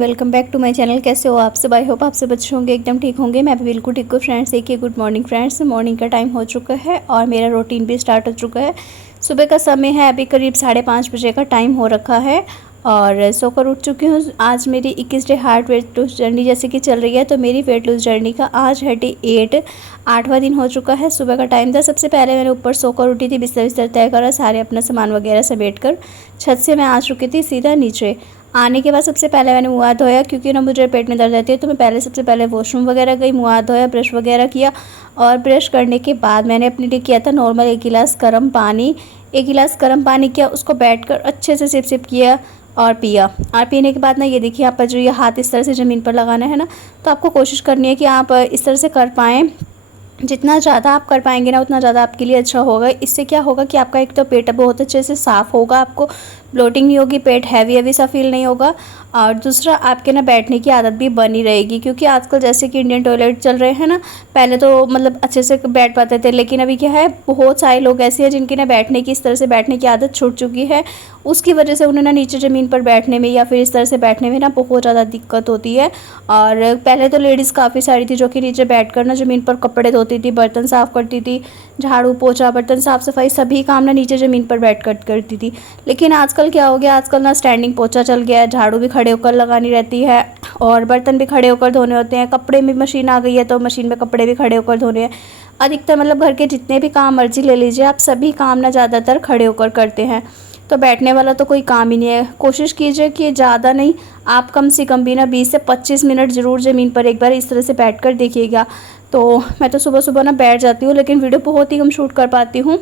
Welcome back to my channel. कैसे हो आप सब? आई होप आप सब अच्छे होंगे, एकदम ठीक होंगे। मैं भी बिल्कुल ठीक हूँ फ्रेंड्स। देखिए, गुड मॉर्निंग फ्रेंड्स। मॉर्निंग का टाइम हो चुका है और मेरा रूटीन भी स्टार्ट हो चुका है। सुबह का समय है, अभी करीब 5:30 बजे का टाइम हो रखा है और सोकर उठ चुकी हूँ। आज मेरी 21 day hard weight lose journey जैसे कि चल रही है, तो मेरी वेट लूज जर्नी का आज है डे 8वां दिन हो चुका है। सुबह का टाइम था। सबसे पहले मैंने ऊपर सोकर उठी थी, बिस्तर बिस्तर तय करा, सारे अपना सामान वगैरह समेट कर छत से मैं आ चुकी थी सीधा नीचे। आने के बाद सबसे पहले मैंने मुँह हाथ धोया, क्योंकि ना मुझे पेट में दर्द रहती है, तो मैं सबसे पहले वॉशरूम वगैरह गई, मुँह हाथ धोया, ब्रश वगैरह किया। और ब्रश करने के बाद मैंने अपने लिए किया था नॉर्मल 1 गिलास गर्म पानी किया, उसको बैठकर अच्छे से सिप सिप किया और पिया। और पीने के बाद ना, ये देखिए, आप जो ये हाथ इस तरह से ज़मीन पर लगाना है ना, तो आपको कोशिश करनी है कि आप इस तरह से कर पाएँ। जितना ज़्यादा आप कर पाएंगे ना, उतना ज़्यादा आपके लिए अच्छा होगा। इससे क्या होगा कि आपका एक तो पेट बहुत अच्छे से साफ़ होगा, आपको ब्लोटिंग नहीं होगी, पेट हैवी हैवी सा फील नहीं होगा। और दूसरा, आपके ना बैठने की आदत भी बनी रहेगी, क्योंकि आजकल जैसे कि इंडियन टॉयलेट चल रहे हैं ना, पहले तो मतलब अच्छे से बैठ पाते थे, लेकिन अभी क्या है, बहुत सारे लोग ऐसे हैं जिनकी ना बैठने की, इस तरह से बैठने की आदत छूट चुकी है। उसकी वजह से उन्हें ना नीचे ज़मीन पर बैठने में या फिर इस तरह से बैठने में ना बहुत ज़्यादा दिक्कत होती है। और पहले तो लेडीज़ काफ़ी सारी थी जो कि नीचे बैठकर ना ज़मीन पर कपड़े धोती थी, बर्तन साफ़ करती थी, झाड़ू पोछा, बर्तन साफ़ सफाई सभी काम ना नीचे ज़मीन पर बैठ कर करती थी। लेकिन आजकल क्या हो गया, आजकल ना स्टैंडिंग पोछा चल गया है, झाड़ू भी खड़े होकर लगानी रहती है और बर्तन भी खड़े होकर धोने होते हैं। कपड़े में मशीन आ गई है, तो मशीन में कपड़े भी खड़े होकर धोने हैं। अधिकतर मतलब घर के जितने भी काम मर्जी ले लीजिए आप, सभी काम ना ज़्यादातर खड़े होकर करते हैं, तो बैठने वाला तो कोई काम ही नहीं है। कोशिश कीजिए कि ज़्यादा नहीं, आप कम से कम भी ना 20 से 25 मिनट ज़रूर ज़मीन पर एक बार इस तरह से बैठ कर देखिएगा। तो मैं तो सुबह सुबह ना बैठ जाती हूँ, लेकिन वीडियो बहुत ही कम शूट कर पाती हूँ,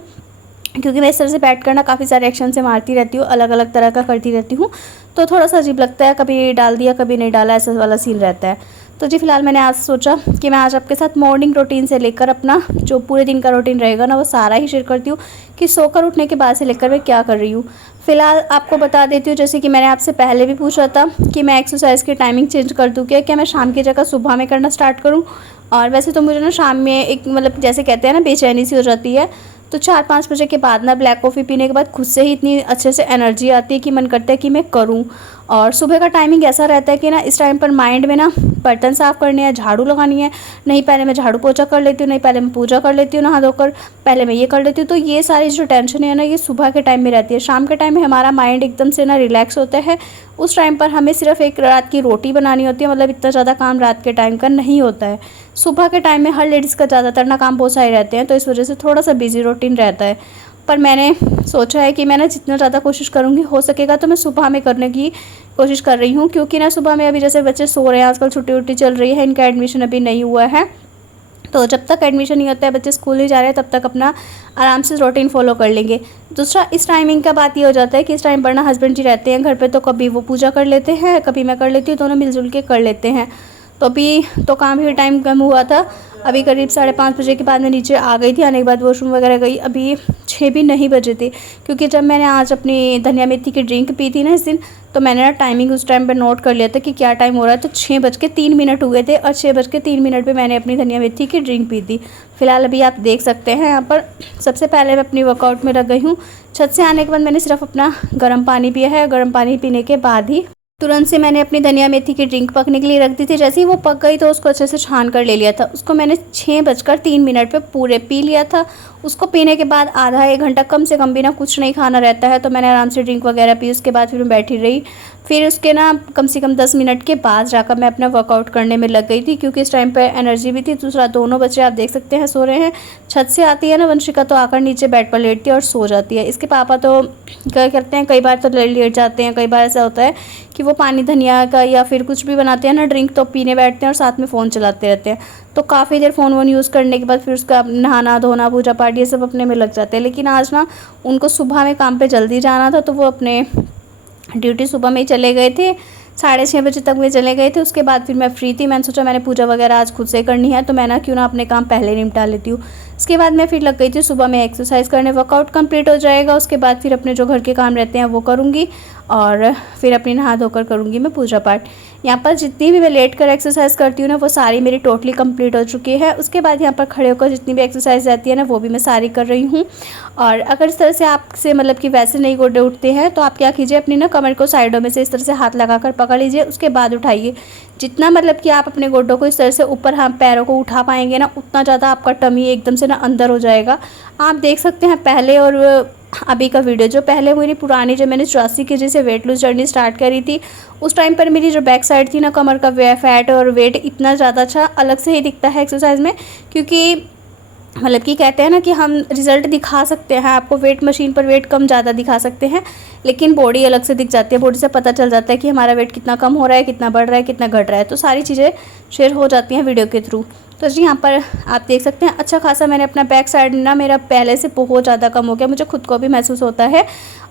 क्योंकि मैं इस तरह से बैठ कर ना काफ़ी सारे एक्शन से मारती रहती हूँ, अलग अलग तरह का करती रहती हूँ, तो थोड़ा सा अजीब लगता है। कभी डाल दिया, कभी नहीं डाला, ऐसा वाला सीन रहता है। तो जी, फ़िलहाल मैंने आज सोचा कि मैं आज आपके साथ मॉर्निंग रूटीन से लेकर अपना जो पूरे दिन का रूटीन रहेगा ना, वो सारा ही शेयर करती हूँ कि सोकर उठने के बाद से लेकर मैं क्या कर रही हूँ। फ़िलहाल आपको बता देती हूँ, जैसे कि मैंने आपसे पहले भी पूछा था कि मैं एक्सरसाइज़ की टाइमिंग चेंज कर दूँ क्या मैं शाम की जगह सुबह में करना स्टार्ट करूँ। और वैसे तो मुझे ना शाम में एक मतलब जैसे कहते हैं ना, बेचैनी सी हो जाती है, तो 4-5 बजे के बाद ना ब्लैक कॉफ़ी पीने के बाद खुद से ही इतनी अच्छे से एनर्जी आती है कि मन करता है कि मैं करूं। और सुबह का टाइमिंग ऐसा रहता है कि ना, इस टाइम पर माइंड में ना बर्तन साफ़ करने हैं, झाड़ू लगानी है, नहीं पहले मैं झाड़ू पोछा कर लेती हूँ, नहीं पहले मैं पूजा कर लेती हूँ नहा धोकर, पहले मैं ये कर लेती हूँ। तो ये सारी जो टेंशन है ना, ये सुबह के टाइम में रहती है। शाम के टाइम में हमारा माइंड एकदम से ना रिलैक्स होता है। उस टाइम पर हमें सिर्फ एक रात की रोटी बनानी होती है, मतलब इतना ज़्यादा काम रात के टाइम का नहीं होता है। सुबह के टाइम में हर लेडीज़ का ज़्यादातर ना काम बहुत सारे रहते हैं, तो इस वजह से थोड़ा सा बिजी रूटीन रहता है। पर मैंने सोचा है कि मैं ना जितना ज़्यादा कोशिश करूँगी, हो सकेगा तो मैं सुबह में करने की कोशिश कर रही हूँ, क्योंकि ना सुबह में अभी जैसे बच्चे सो रहे हैं, आजकल छुट्टी उट्टी चल रही है, इनका एडमिशन अभी नहीं हुआ है, तो जब तक एडमिशन नहीं होता है, बच्चे स्कूल नहीं जा रहे हैं, तब तक अपना आराम से रूटीन फॉलो कर लेंगे। दूसरा, इस टाइमिंग का बात ये हो जाता है कि इस टाइम पर ना हस्बैंड जी रहते हैं घर पे, तो कभी वो पूजा कर लेते हैं, कभी मैं कर लेती हूँ, दोनों मिलजुल के कर लेते हैं। तो अभी तो काम भी टाइम कम हुआ था, अभी करीब 5:30 बजे के बाद मैं नीचे आ गई थी। आने के बाद वॉशरूम वगैरह गई, अभी 6 भी नहीं बजे थे, क्योंकि जब मैंने आज अपनी धनिया मेथी की ड्रिंक पी थी ना इस दिन, तो मैंने ना टाइमिंग उस टाइम पर नोट कर लिया था कि क्या टाइम हो रहा है। तो 6:03 हुए थे और 6:03 पे मैंने अपनी धनिया मेथी की ड्रिंक पी थी। फिलहाल अभी आप देख सकते हैं यहाँ पर, सबसे पहले मैं अपनी वर्कआउट में लग गई हूँ। छत से आने के बाद मैंने सिर्फ अपना गर्म पानी पिया है। गर्म पानी पीने के बाद ही तुरंत से मैंने अपनी धनिया मेथी की ड्रिंक पकने के लिए रख दी थी। जैसे ही वो पक गई, तो उसको अच्छे से छान कर ले लिया था। उसको मैंने 6:03 पे पूरे पी लिया था। उसको पीने के बाद आधा 1 घंटा कम से कम भी ना कुछ नहीं खाना रहता है, तो मैंने आराम से ड्रिंक वगैरह पी। उसके बाद फिर मैं बैठी रही। फिर उसके ना कम से कम 10 मिनट के बाद जाकर मैं अपना वर्कआउट करने में लग गई थी, क्योंकि इस टाइम पर एनर्जी भी थी। दूसरा, दोनों बच्चे आप देख सकते हैं सो रहे हैं। छत से आती है ना वंशिका, तो आकर नीचे बेड पर लेटती है और सो जाती है। इसके पापा तो क्या करते हैं, कई बार तो लेट जाते हैं, कई बार ऐसा होता है कि वो पानी धनिया का या फिर कुछ भी बनाते हैं ना ड्रिंक, तो पीने बैठते हैं और साथ में फ़ोन चलाते रहते हैं। तो काफ़ी देर फ़ोन वोन यूज़ करने के बाद फिर उसका नहाना धोना पूजा पाठ ये सब अपने में लग जाते हैं। लेकिन आज ना उनको सुबह में काम पे जल्दी जाना था, तो वो अपने ड्यूटी सुबह में ही चले गए थे। 6:30 बजे तक वे चले गए थे। उसके बाद फिर मैं फ्री थी। मैंने सोचा मैंने पूजा वगैरह आज खुद से करनी है, तो मैं ना क्यों ना अपने काम पहले निपटा लेती हूँ। उसके बाद मैं फिर लग गई थी सुबह में एक्सरसाइज करने। वर्कआउट कंप्लीट हो जाएगा, उसके बाद फिर अपने जो घर के काम रहते हैं वो करूँगी और फिर अपनी नहा धोकर करूँगी मैं पूजा पाठ। यहाँ पर जितनी भी मैं लेट कर एक्सरसाइज करती हूँ ना वो सारी मेरी टोटली कंप्लीट हो चुकी है। उसके बाद यहाँ पर खड़े होकर जितनी भी एक्सरसाइज रहती है ना वो भी मैं सारी कर रही हूँ। और अगर इस तरह से आपसे मतलब कि वैसे नहीं गोडे उठते हैं तो आप क्या कीजिए, अपनी ना कमर को साइडों में से इस तरह से हाथ लगाकर पकड़ लीजिए, उसके बाद उठाइए। जितना मतलब कि आप अपने गोडों को इस तरह से ऊपर हाथ पैरों को उठा पाएंगे ना, उतना ज़्यादा आपका टमी एकदम से ना अंदर हो जाएगा। आप देख सकते हैं पहले और अभी का वीडियो, जो पहले मेरी पुरानी जब मैंने 84 kg से वेट लूज जर्नी स्टार्ट करी थी, उस टाइम पर मेरी जो बैक साइड थी ना, कमर का फैट और वेट इतना ज़्यादा अच्छा अलग से ही दिखता है एक्सरसाइज में। क्योंकि मतलब कि कहते हैं ना कि हम रिज़ल्ट दिखा सकते हैं, आपको वेट मशीन पर वेट कम ज़्यादा दिखा सकते हैं, लेकिन बॉडी अलग से दिख जाती है। बॉडी से पता चल जाता है कि हमारा वेट कितना कम हो रहा है, कितना बढ़ रहा है, कितना घट रहा है। तो सारी चीज़ें शेयर हो जाती हैं वीडियो के थ्रू। तो जी यहाँ पर आप देख सकते हैं अच्छा खासा मैंने अपना बैक साइड ना मेरा पहले से बहुत ज़्यादा कम हो गया, मुझे खुद को भी महसूस होता है।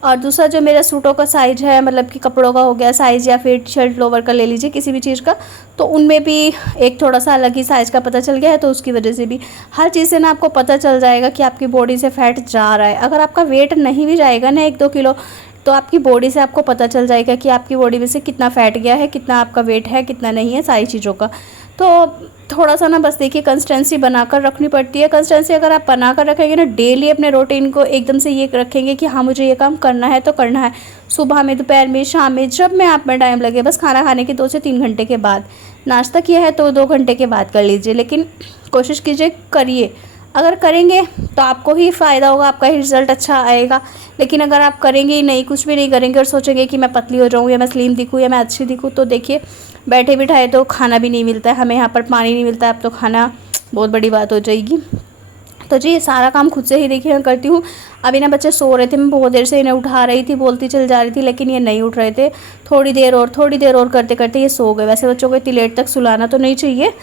और दूसरा जो मेरा सूटों का साइज़ है, मतलब कि कपड़ों का हो गया साइज़, या फिर शर्ट लोवर का ले लीजिए किसी भी चीज़ का, तो उनमें भी एक थोड़ा सा अलग ही साइज़ का पता चल गया है। तो उसकी वजह से भी हर चीज़ से ना आपको पता चल जाएगा कि आपकी बॉडी से फैट जा रहा है। अगर आपका वेट नहीं भी जाएगा ना 1-2 किलो, तो आपकी बॉडी से आपको पता चल जाएगा कि आपकी बॉडी में से कितना फ़ैट गया है, कितना आपका वेट है, कितना नहीं है, सारी चीज़ों का। तो थोड़ा सा ना बस देखिए कंसिस्टेंसी बनाकर रखनी पड़ती है। कंसिस्टेंसी अगर आप बनाकर रखेंगे ना, डेली अपने रूटीन को एकदम से ये रखेंगे कि हाँ मुझे ये काम करना है तो करना है, सुबह में, दोपहर में, शाम में, जब में आप में टाइम लगे, बस खाना खाने के 2 से 3 घंटे के बाद, नाश्ता किया है तो 2 घंटे के बाद कर लीजिए, लेकिन कोशिश कीजिए करिए। अगर करेंगे तो आपको ही फ़ायदा होगा, आपका ही रिज़ल्ट अच्छा आएगा। लेकिन अगर आप करेंगे ही नहीं, कुछ भी नहीं करेंगे और सोचेंगे कि मैं पतली हो जाऊँ या मैं स्लिम दिखूँ या मैं अच्छी दिखूँ, तो देखिए बैठे बिठाए तो खाना भी नहीं मिलता है हमें, यहाँ पर पानी नहीं मिलता है, अब तो खाना बहुत बड़ी बात हो जाएगी। तो जी सारा काम खुद से ही देखिए मैं करती हूँ। अभी ना बच्चे सो रहे थे, मैं बहुत देर से इन्हें उठा रही थी, बोलती चल जा रही थी, लेकिन ये नहीं उठ रहे थे। थोड़ी देर और करते करते ये सो गए। वैसे बच्चों को इतनी लेट तक सुलाना तो नहीं चाहिए,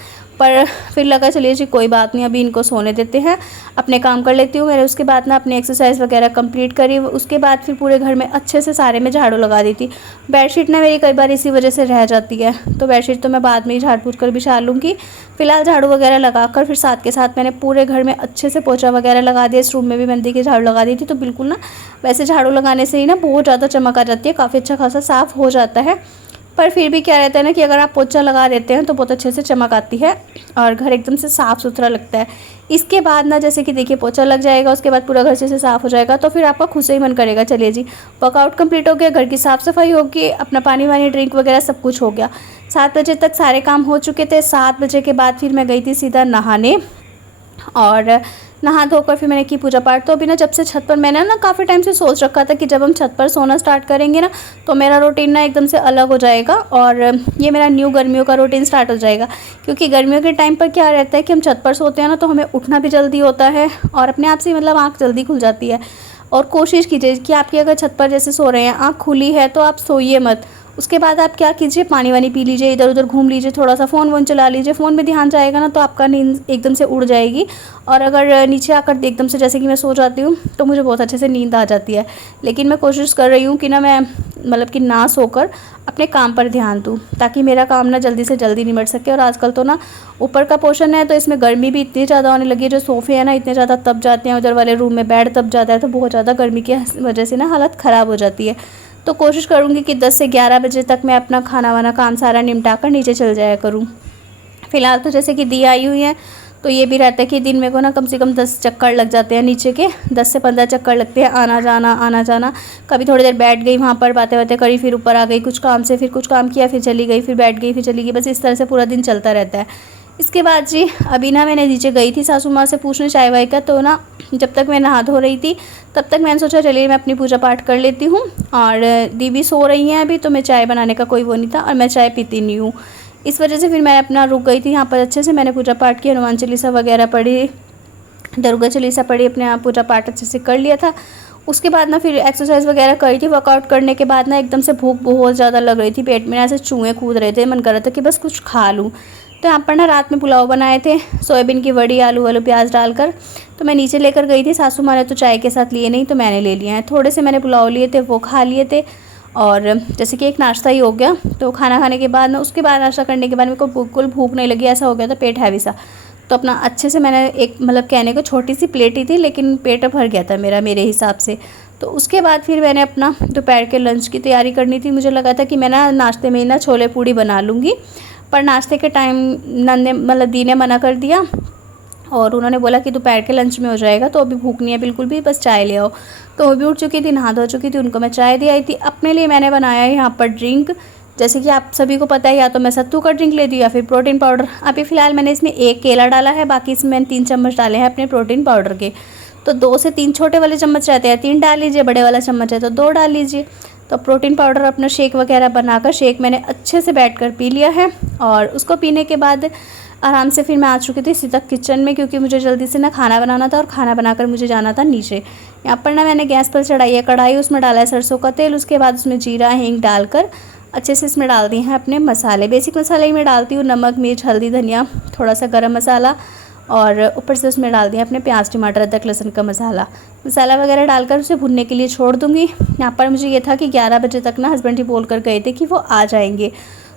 पर फिर लगा चलिए जी कोई बात नहीं, अभी इनको सोने देते हैं, अपने काम कर लेती हूँ। मैंने उसके बाद ना अपनी एक्सरसाइज वगैरह कंप्लीट करी। उसके बाद फिर पूरे घर में अच्छे से सारे में झाड़ू लगा दी थी। बेडशीट ना मेरी कई बार इसी वजह से रह जाती है, तो बेडशीट तो मैं बाद में ही झाड़ फूट कर बिछा लूँगी। फिलहाल झाड़ू वगैरह लगाकर फिर साथ के साथ मैंने पूरे घर में अच्छे से पोछा वगैरह लगा दिया। इस रूम में भी मैंने देखिए झाड़ू लगा दी थी। तो बिल्कुल ना वैसे झाड़ू लगाने से ही ना बहुत ज़्यादा चमक आ जाती है, काफ़ी अच्छा खासा साफ़ हो जाता है। पर फिर भी क्या रहता है ना कि अगर आप पोछा लगा देते हैं तो बहुत अच्छे से चमक आती है और घर एकदम से साफ़ सुथरा लगता है। इसके बाद ना जैसे कि देखिए पोछा लग जाएगा, उसके बाद पूरा घर अच्छे से साफ़ हो जाएगा, तो फिर आपका खुद से ही मन करेगा चलिए जी वर्कआउट कंप्लीट हो गया, घर की साफ़ सफाई होगी, अपना पानी वानी ड्रिंक वगैरह सब कुछ हो गया। 7 बजे तक सारे काम हो चुके थे। 7 बजे के बाद फिर मैं गई थी सीधा नहाने, और नहा धोकर फिर मैंने की पूजा पाठ। तो अभी ना जब से छत पर, मैंने ना काफ़ी टाइम से सोच रखा था कि जब हम छत पर सोना स्टार्ट करेंगे ना तो मेरा रूटीन ना एकदम से अलग हो जाएगा, और ये मेरा न्यू गर्मियों का रूटीन स्टार्ट हो जाएगा। क्योंकि गर्मियों के टाइम पर क्या रहता है कि हम छत पर सोते हैं ना तो हमें उठना भी जल्दी होता है और अपने आप से मतलब आँख जल्दी खुल जाती है। और कोशिश कीजिए कि आपकी अगर छत पर जैसे सो रहे हैं, आँख खुली है तो आप सोइए मत। उसके बाद आप क्या कीजिए, पानी वानी पी लीजिए, इधर उधर घूम लीजिए, थोड़ा सा फ़ोन वोन चला लीजिए। फ़ोन में ध्यान जाएगा ना तो आपका नींद एकदम से उड़ जाएगी। और अगर नीचे आकर एकदम से जैसे कि मैं सो जाती हूँ तो मुझे बहुत अच्छे से नींद आ जाती है। लेकिन मैं कोशिश कर रही हूँ कि ना मैं मतलब कि ना सोकर अपने काम पर ध्यान दूँ, ताकि मेरा काम ना जल्दी से जल्दी निमट सके। और आजकल तो ना ऊपर का पोर्शन है तो इसमें गर्मी भी इतनी ज़्यादा होने लगी है, जो सोफ़े हैं ना इतने ज़्यादा तप जाते हैं, उधर वाले रूम में बेड तप जाता है, तो बहुत ज़्यादा गर्मी की वजह से ना हालत ख़राब हो जाती है। तो कोशिश करूँगी कि 10 से 11 बजे तक मैं अपना खाना वाना काम सारा निपटा कर नीचे चल जाया करूँ। फ़िलहाल तो जैसे कि दी आई हुई हैं तो ये भी रहता है कि दिन में को ना कम से कम 10 चक्कर लग जाते हैं नीचे के, 10 से 15 चक्कर लगते हैं, आना जाना। कभी थोड़ी देर बैठ गई वहाँ पर, बातें करी, फिर ऊपर आ गई कुछ काम से, फिर कुछ काम किया, फिर चली गई, फिर बैठ गई, फिर चली गई, बस इस तरह से पूरा दिन चलता रहता है। इसके बाद जी अभी ना मैंने नीचे गई थी सासू माँ से पूछने चाय वाय का, तो ना जब तक मैं नहा धो रही थी तब तक मैंने सोचा चलिए मैं अपनी पूजा पाठ कर लेती हूँ। और दी भी सो रही हैं अभी, तो मैं चाय बनाने का कोई वो नहीं था, और मैं चाय पीती नहीं हूँ, इस वजह से फिर मैं अपना रुक गई थी यहाँ पर। अच्छे से मैंने पूजा पाठ की, हनुमान चालीसा वगैरह पढ़ी, दुर्गा चालीसा पढ़ी, अपने आप पूजा पाठ अच्छे से कर लिया था। उसके बाद ना फिर एक्सरसाइज वगैरह करी थी। वर्कआउट करने के बाद ना एकदम से भूख बहुत ज़्यादा लग रही थी, पेट में ऐसे चूहे कूद रहे थे, मन कर रहा था कि बस कुछ खा लूँ। तो यहाँ पर ना रात में पुलाव बनाए थे, सोयाबीन की वड़ी, आलू प्याज डालकर, तो मैं नीचे लेकर गई थी। सासू माँ ने तो चाय के साथ लिए नहीं, तो मैंने ले लिया है। थोड़े से मैंने पुलाव लिए थे, वो खा लिए थे, और जैसे कि एक नाश्ता ही हो गया। तो खाना खाने के बाद ना, उसके बाद नाश्ता करने के बाद मेरे को बिल्कुल भूख नहीं लगी, ऐसा हो गया था पेट हैवी सा। तो अपना अच्छे से मैंने एक मतलब कहने को छोटी सी प्लेट ही थी, लेकिन पेट भर गया था मेरा मेरे हिसाब से। तो उसके बाद फिर मैंने अपना दोपहर के लंच की तैयारी करनी थी। मुझे लगा था कि मैं ना नाश्ते में ही ना छोले पूड़ी बना लूँगी, पर नाश्ते के टाइम नंदे मतलब दी ने मना कर दिया और उन्होंने बोला कि दोपहर के लंच में हो जाएगा, तो अभी भूख नहीं है बिल्कुल भी, बस चाय ले आओ। तो वो भी उठ चुकी थी, नहा धो चुकी थी, उनको मैं चाय दे आई थी। अपने लिए मैंने बनाया है यहाँ पर ड्रिंक। जैसे कि आप सभी को पता है, या तो मैं सत्तू का ड्रिंक लेती हूँ या फिर प्रोटीन पाउडर। अभी फ़िलहाल मैंने इसमें 1 केला डाला है, बाकी इसमें मैंने 3 चम्मच डाले हैं अपने प्रोटीन पाउडर के। तो 2 से 3 छोटे वाले चम्मच रहते हैं, 3 डाल लीजिए, बड़े वाला चम्मच है तो 2 डाल लीजिए। तो प्रोटीन पाउडर अपना शेक वगैरह बनाकर शेक मैंने अच्छे से बैठ कर पी लिया है। और उसको पीने के बाद आराम से फिर मैं आ चुकी थी सीधा किचन में, क्योंकि मुझे जल्दी से ना खाना बनाना था और खाना बनाकर मुझे जाना था नीचे। यहाँ पर ना मैंने गैस पर चढ़ाई है कढ़ाई, उसमें डाला है सरसों का तेल। उसके बाद उसमें जीरा हींग डालकर अच्छे से इसमें डाल दिए हैं अपने मसाले। बेसिक मसाले ही मैं डालती हूँ, नमक मिर्च हल्दी धनिया, थोड़ा सा गरम मसाला, और ऊपर से उसमें डाल दिया अपने प्याज टमाटर अदरक लहसुन का मसाला वगैरह डालकर उसे भुनने के लिए छोड़ दूँगी। यहाँ पर मुझे ये था कि 11 बजे तक ना हस्बैंड जी बोल कर गए थे कि वो आ जाएंगे।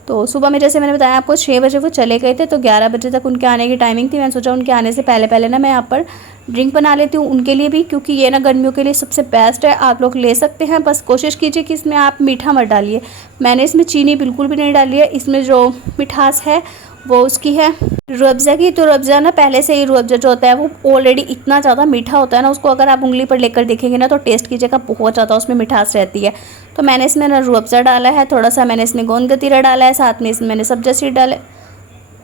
तो सुबह में जैसे मैंने बताया आपको 6 बजे वो चले गए थे, तो 11 बजे तक उनके आने की टाइमिंग थी। मैंने सोचा उनके आने से पहले पहले ना मैं यहाँ पर ड्रिंक बना लेती हूँ उनके लिए भी, क्योंकि ये ना गर्मियों के लिए सबसे बेस्ट है। आप लोग ले सकते हैं, बस कोशिश कीजिए कि इसमें आप मीठा मत डालिए। मैंने इसमें चीनी बिल्कुल भी नहीं डाली है, इसमें जो मिठास है वो उसकी है रूअफ़ज़ा की। तो रूअफ़ज़ा ना पहले से ही रूअफ़ज़ा जो होता है वो ऑलरेडी इतना ज़्यादा मीठा होता है ना, उसको अगर आप उंगली पर लेकर देखेंगे ना तो टेस्ट कीजिएगा, बहुत ज़्यादा उसमें मिठास रहती है। तो मैंने इसमें ना रूअफ़ज़ा डाला है, थोड़ा सा मैंने इसमें गोंद गतीरा डाला है, साथ में इसमें मैंने सब्जा सीड डाले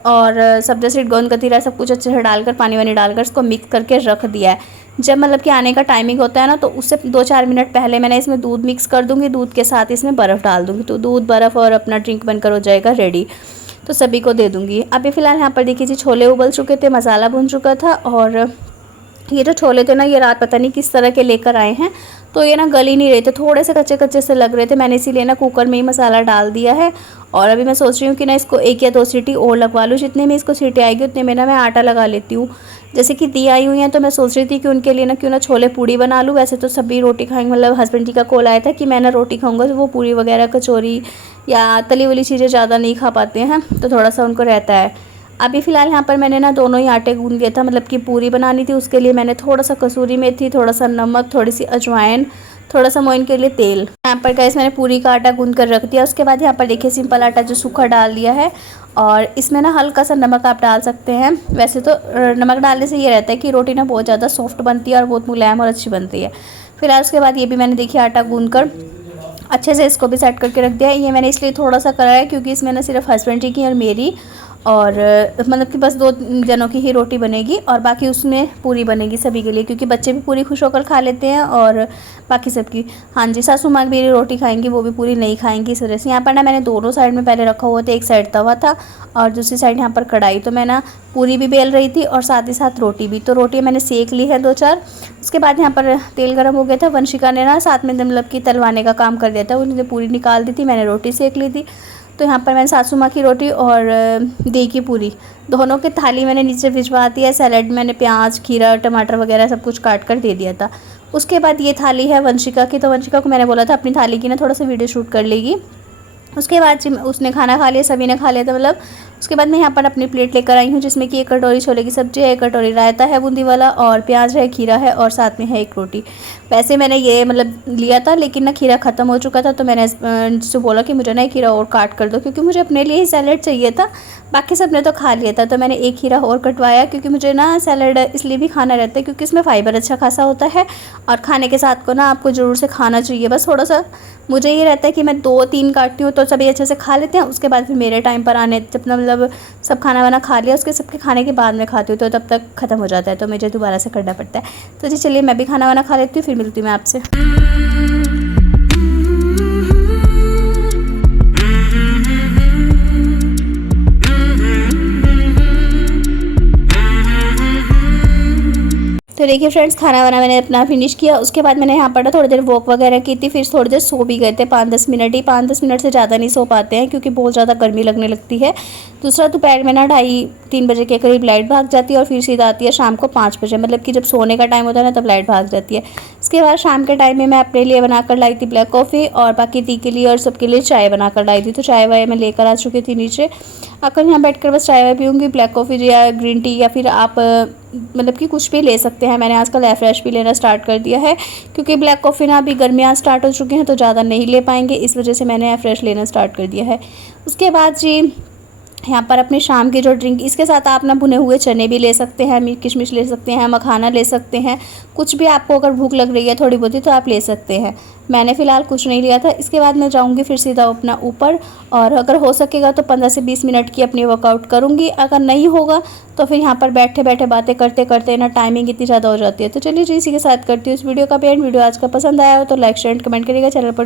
और सब्जा सीड गोंद गतीरा सब कुछ अच्छे से डालकर पानी वानी डालकर इसको मिक्स करके रख दिया है। जब मतलब कि आने का टाइमिंग होता है ना, तो उससे 2-4 मिनट पहले मैंने इसमें दूध मिक्स कर दूँगी, दूध के साथ इसमें बर्फ़ डाल दूँगी, तो दूध बर्फ़ और अपना ड्रिंक बनकर हो जाएगा रेडी। तो सभी को दे दूँगी। अभी फ़िलहाल यहाँ पर देखिए जी छोले उबल चुके थे, मसाला भुन चुका था, और ये जो छोले थे ना ये रात पता नहीं किस तरह के लेकर आए हैं, तो ये ना गल ही नहीं रहे थे, थोड़े से कच्चे कच्चे से लग रहे थे। मैंने इसीलिए ना कुकर में ही मसाला डाल दिया है। और अभी मैं सोच रही हूँ कि ना इसको 1 या 2 सीटी और लगवा लूँ। जितने में इसको सीटी आएगी उतने में ना मैं आटा लगा लेती हूँ। जैसे कि दी आई हुई हैं, तो मैं सोच रही थी कि उनके लिए ना क्यों ना छोले पूड़ी बना लूँ। वैसे तो सभी रोटी खाएंगे, मतलब हस्बैंड जी का कॉल आया था कि मैं ना रोटी खाऊंगा, तो वो पूड़ी वगैरह कचौरी या तली वाली चीज़ें ज़्यादा नहीं खा पाते हैं, तो थोड़ा सा उनको रहता है। अभी फ़िलहाल यहाँ पर मैंने ना दोनों ही आटे गूंद लिया था, मतलब कि पूरी बनानी थी। उसके लिए मैंने थोड़ा सा कसूरी मेथी, थोड़ा सा नमक, थोड़ी सी अजवाइन, थोड़ा सा मोइन के लिए तेल, यहाँ पर गाइस मैंने पूरी का आटा गूंद कर रख दिया। उसके बाद यहाँ पर देखिए सिंपल आटा जो सूखा डाल दिया है, और इसमें ना हल्का सा नमक आप डाल सकते हैं। वैसे तो नमक डालने से ये रहता है कि रोटी ना बहुत ज़्यादा सॉफ्ट बनती है और बहुत मुलायम और अच्छी बनती है। फिलहाल उसके बाद ये भी मैंने देखिए आटा गूंद कर अच्छे से इसको भी सेट करके रख दिया है। ये मैंने इसलिए थोड़ा सा करा है क्योंकि इसमें ना सिर्फ हस्बैंड जी की और मेरी और मतलब कि बस 2 जनों की ही रोटी बनेगी, और बाकी उसमें पूरी बनेगी सभी के लिए, क्योंकि बच्चे भी पूरी खुश होकर खा लेते हैं और बाकी सबकी। हाँ जी, सासू माँ मेरी रोटी खाएंगी, वो भी पूरी नहीं खाएंगी, इस वजह से। यहाँ पर ना मैंने दोनों साइड में पहले रखा हुआ था, एक साइड तवा था और दूसरी साइड यहाँ पर कढ़ाई। तो मैं ना पूरी भी बेल रही थी और साथ ही साथ रोटी भी। तो रोटी मैंने सेक ली है 2-4। उसके बाद यहाँ पर तेल गर्म हो गया था, वंशिका ने ना साथ में मतलब कि तलवाने का काम कर दिया था, उन्होंने पूरी निकाल दी थी, मैंने रोटी सेक ली थी। तो यहाँ पर मैंने सासू माँ की रोटी और दही की पूरी दोनों की थाली मैंने नीचे भिजवा दी है। सैलेड मैंने प्याज खीरा टमाटर वगैरह सब कुछ काट कर दे दिया था। उसके बाद ये थाली है वंशिका की, तो वंशिका को मैंने बोला था अपनी थाली की ना थोड़ा सा वीडियो शूट कर लेगी। उसके बाद उसने खाना खा लिया, सभी ने खा लिया था मतलब। उसके बाद मैं यहाँ पर अपनी प्लेट लेकर आई हूँ, जिसमें कि 1 कटोरी छोले की सब्ज़ी है, 1 कटोरी रायता है बूंदी वाला, और प्याज है खीरा है, और साथ में है 1 रोटी। वैसे मैंने ये मतलब लिया था, लेकिन ना खीरा ख़त्म हो चुका था, तो मैंने इससे बोला कि मुझे ना खीरा और काट कर दो, क्योंकि मुझे अपने लिए ही सैलेड चाहिए था, बाकी सब ने तो खा लिया था। तो मैंने 1 खीरा और कटवाया, क्योंकि मुझे ना सैलेड इसलिए भी खाना रहता है क्योंकि इसमें फ़ाइबर अच्छा खासा होता है, और खाने के साथ को ना आपको ज़रूर से खाना चाहिए। बस थोड़ा सा मुझे ये रहता है कि मैं 2-3 काटती हूँ तो सभी अच्छे से खा लेते हैं। उसके बाद फिर मेरे टाइम पर आने जब मतलब सब खाना वाना खा लिया, उसके सबके खाने के बाद में खाती हूँ, तो तब तक ख़त्म हो जाता है, तो मुझे दोबारा से करना पड़ता है। तो जी चलिए मैं भी खाना वाना खा लेती हूँ, फिर मिलती हूँ मैं आपसे। तो तो देखिए फ्रेंड्स, खाना वाना मैंने अपना फिनिश किया। उसके बाद मैंने यहाँ पर ना थोड़ी देर वॉक वगैरह की थी, फिर थोड़ी देर सो भी गए थे, 5-10 मिनट ही, 5-10 मिनट से ज़्यादा नहीं सो पाते हैं क्योंकि बहुत ज़्यादा गर्मी लगने लगती है। दूसरा, दोपहर में ना 2:30-3 बजे के करीब लाइट भाग जाती है और फिर सीधा आती है शाम को 5 बजे, मतलब कि जब सोने का टाइम होता है ना तब लाइट भाग जाती है। इसके बाद शाम के टाइम में मैं अपने लिए बनाकर लाई थी ब्लैक कॉफ़ी और बाकी दी के लिए और सबके लिए चाय बनाकर लाई थी। तो चाय वाय मैं लेकर आ चुकी थी नीचे, आकर यहाँ बैठकर बस चाय वाय पीऊँगी, ब्लैक कॉफ़ी या ग्रीन टी या फिर आप मतलब कि कुछ भी ले सकते हैं। मैंने आजकल एफ्रेश भी लेना स्टार्ट कर दिया है क्योंकि ब्लैक कॉफ़ी ना अभी गर्मियाँ स्टार्ट हो चुकी हैं तो ज़्यादा नहीं ले पाएंगे, इस वजह से मैंने एफ्रेश लेना स्टार्ट कर दिया है। उसके बाद जी यहाँ पर अपनी शाम की जो ड्रिंक, इसके साथ आप ना भुने हुए चने भी ले सकते हैं, मीट किशमिश ले सकते हैं, मखाना ले सकते हैं, कुछ भी आपको अगर भूख लग रही है थोड़ी बहुत ही तो आप ले सकते हैं। मैंने फ़िलहाल कुछ नहीं लिया था। इसके बाद मैं जाऊँगी फिर सीधा अपना ऊपर और अगर हो सकेगा तो 15 से 20 मिनट की अपनी वर्कआउट करूँगी, अगर नहीं होगा तो फिर यहाँ पर बैठे बैठे बातें करते करते ना टाइमिंग इतनी ज़्यादा हो जाती है। तो चलिए जी, इसी के साथ करती हूँ इस वीडियो का भी एंड। वीडियो आज का पसंद आया हो तो लाइक शेयर कमेंट करिएगा, चैनल पर